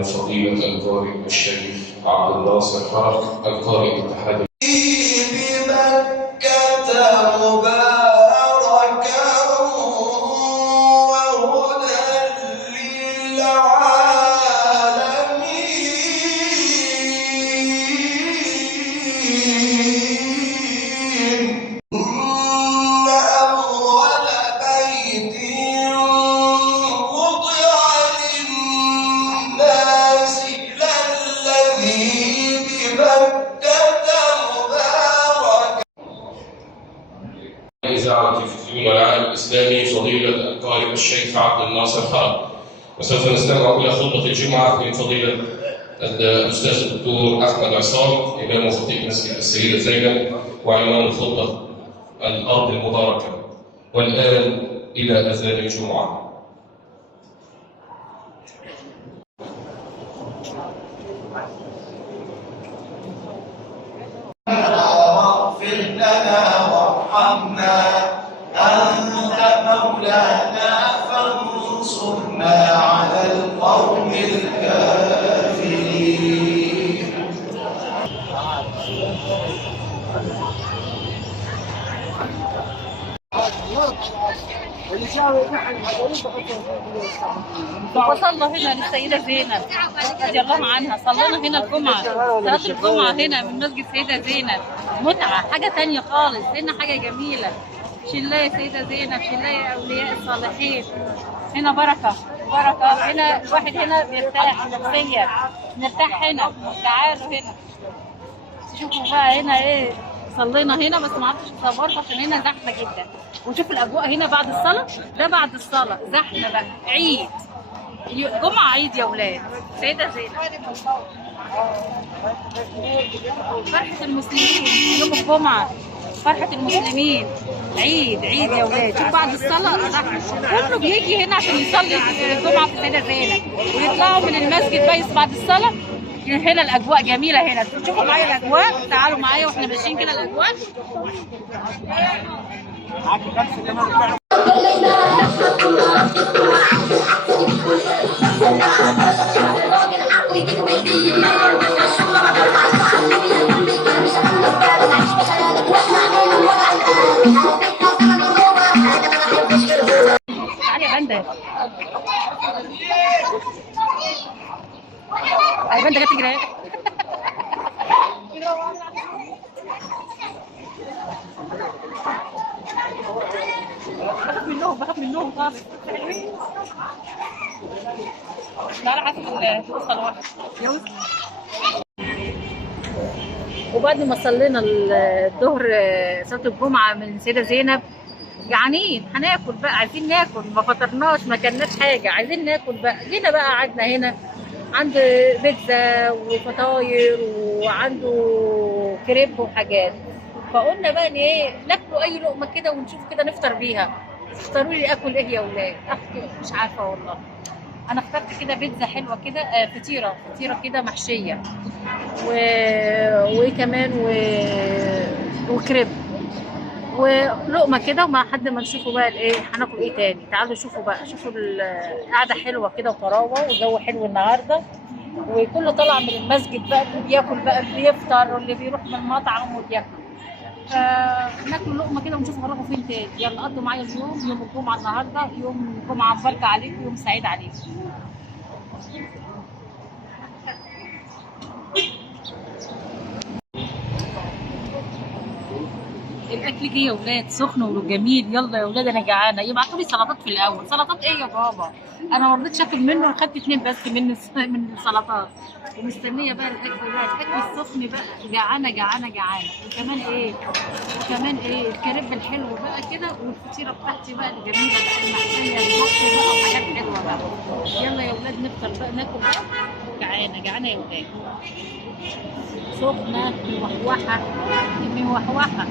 من فضيلة القارئ الشريف عبد الناصر فرج القارئ الاتحاد إذاعة التلفزيون والعالم الإسلامي فضيلة القارئ الشيخ عبد الناصر فرج. وسوف نستمع إلى خطبة الجمعة من فضيلة الأستاذ الدكتور أحمد عصام إمام وخطيب مسجد السيدة زينب وعنوان الخطبة الأرض المباركة. والآن إلى أذان الجمعة. واغفر لنا وارحمنا أنت مولانا فانصرنا على القوم الكافرين. وصلنا هنا للسيدة زينب رضي الله عنها، صلينا هنا الجمعة، صلاة الجمعة هنا من مسجد السيدة زينب متعة، حاجة تانية خالص، هنا حاجة جميلة. شلة يا سيدة زينب، شلة يا أولياء الصالحين، هنا بركة بركة، هنا الواحد هنا بيرتاح نفسيا، نرتاح هنا. تعالوا هنا شوفوا بقى هنا ايه، صلينا هنا بس ما عرفتش اصورها عشان هنا زحمة جدا. ونشوف الأجواء هنا بعد الصلاة، ده بعد الصلاة زحمة بقى، عيد جمعة، عيد يا ولاد. سيدة زينب فرحة المسلمين يوم الجمعة، فرحة المسلمين، عيد عيد يا ولاد. شوف بعد الصلاة زحمة، كله بيجي هنا عشان يصلي الجمعة في سيدة زينب ويطلعوا من المسجد بايس بعد الصلاة. هنا الأجواء جميلة هنا، تشوفوا معايا الأجواء، تعالوا معايا واحنا ماشيين كده الأجواء. تعالي يا بندر، يا بندر تجري. بخاف منهم خالص. لا انا حاسه الصلوات. وبعد ما صلينا الظهر صلاه الجمعه من سيده زينب، جعانين هناكل بقى، عايزين ناكل، ما فطرناش ما كلناش حاجه، عايزين ناكل بقى. جينا بقى قعدنا هنا عند بيتزا وفطاير وعنده كريب وحاجات، فقلنا بقى ان ايه، ناكلوا اي لقمه كده ونشوف كده نفطر بيها. اختاروا لي اكل ايه يا ولاد؟ مش عارفه والله. انا اخترت كده بيتزا حلوه كده، فطيره كده محشيه وكمان وكريب ولقمه كده، ومع حد ما نشوفوا بقى الايه هناكل ايه تاني. تعالوا شوفوا بقى، شوفوا القعده حلوه كده وطراوه والجو حلو النهارده، وكله طالع من المسجد بقى، اللي بياكل بقى بيفطر واللي بيروح من المطعم وبياكل. فناكل لقمه كده ونشوف هنروحوا فين تاني. يلا قضوا معايا اليوم، يوم الجمعه النهارده، يوم جمعه مباركه عليكم، يوم سعيد عليكم. الاكل جه يا ولاد سخن وجميل. يلا يا ولاد انا جعانه. يبعتوا لي سلطات في الاول. سلطات ايه يا بابا؟ انا ما رضيتش اكل منه وخدت 2 بس من السلطات، ومستنيه بقى الاكل ده، الاكل السخن بقى. جعانه جعانه جعانه. وكمان ايه الكريب الحلو بقى كده، والفطيره بتاعتي بقى الجميله بقى المحشيه بالبط بقى وحاجات حلوه بقى. يلا يا ولاد نفطر بقى، ناكل بقى. جعانه جعانه يا ولاد، سخنه موحوحه موحوحه.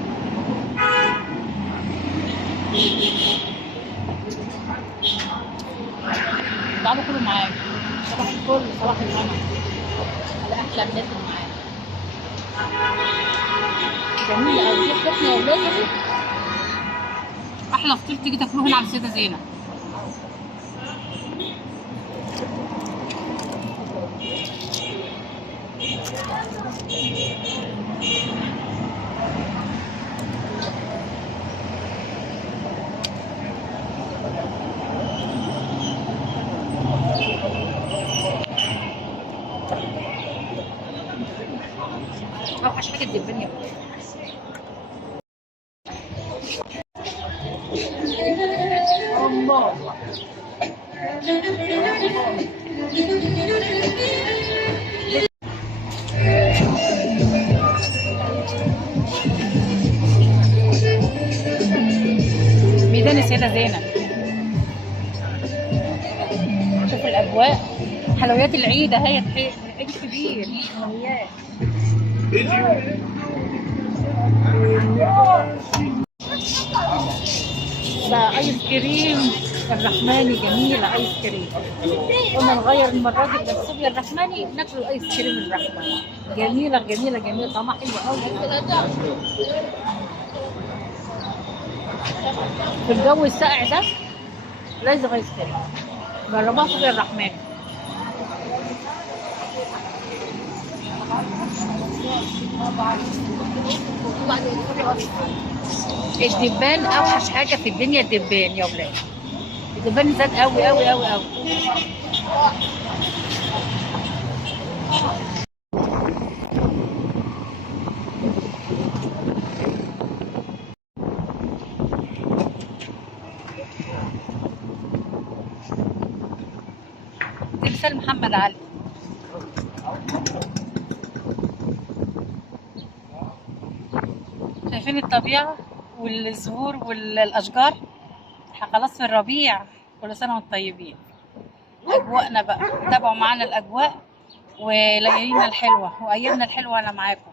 تعالوا كلوا معايا. صباح الفل، صباح الهنا على احلى الناس اللي معايا. جميله قوي دي بتاعتنا يا ولاد. احلى فطير تيجي تاكلوه هنا على السيده زينب. اوحش حاجه الدبان يا ولاد. الله ميدان السيدة زينب. شوفوا الأجواء، حلويات العيد اهي، العيد الكبير حلويات. ده ايس كريم الرحماني جميلة. ايس كريم قلنا نغير المرة دي بدل الصوبيا الرحماني، ناكل الايس كريم الرحماني. جميلة جميلة جميلة، طعمها حلو قوي. في الجو الساقع ده لازم ايس كريم. جربوها صوبيا الرحماني. الدبان اوحش حاجه في الدنيا. الدبان يا ولاد، الدبان زاد قوي قوي قوي قوي. تمثال محمد علي. شايفين الطبيعة والزهور والأشجار. خلاص في الربيع، كل سنة وانتم طيبين. أجواءنا بقى، تابعوا معانا الأجواء وليالينا الحلوة وأيامنا الحلوة. أنا معاكم.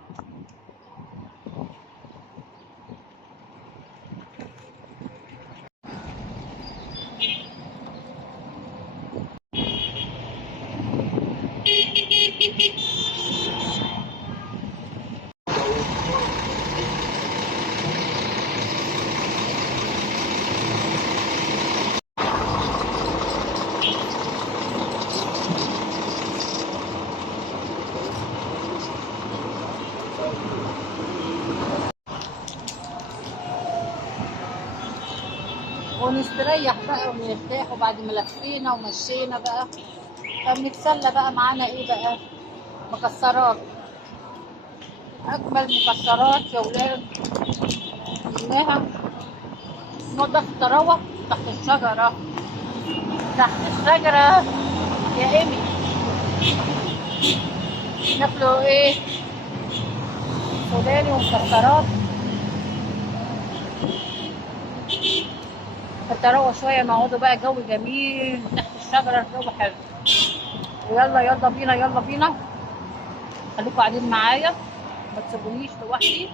ونستريح بقى ونرتاح، وبعد ما لفينا ومشينا بقى فبنتسلى بقى. معانا ايه بقى؟ مكسرات، اجمل مكسرات يا ولاد. جبناها نقعد في الطراوه تحت الشجره، تحت الشجره يا ايمي. ناكلوا ايه؟ سوداني ومكسرات. الطراوه شويه، نقعدوا بقى جو جميل تحت الشجره، الجو حلو. ويلا يلا بينا يلا بينا. خليكم قاعدين معايا، ما تسيبونيش لوحدي.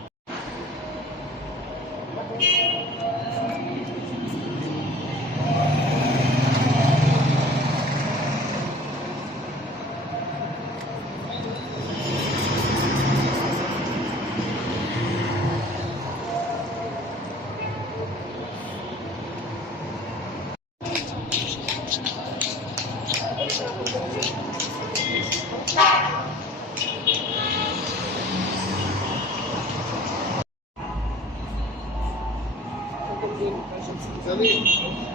التنظيم.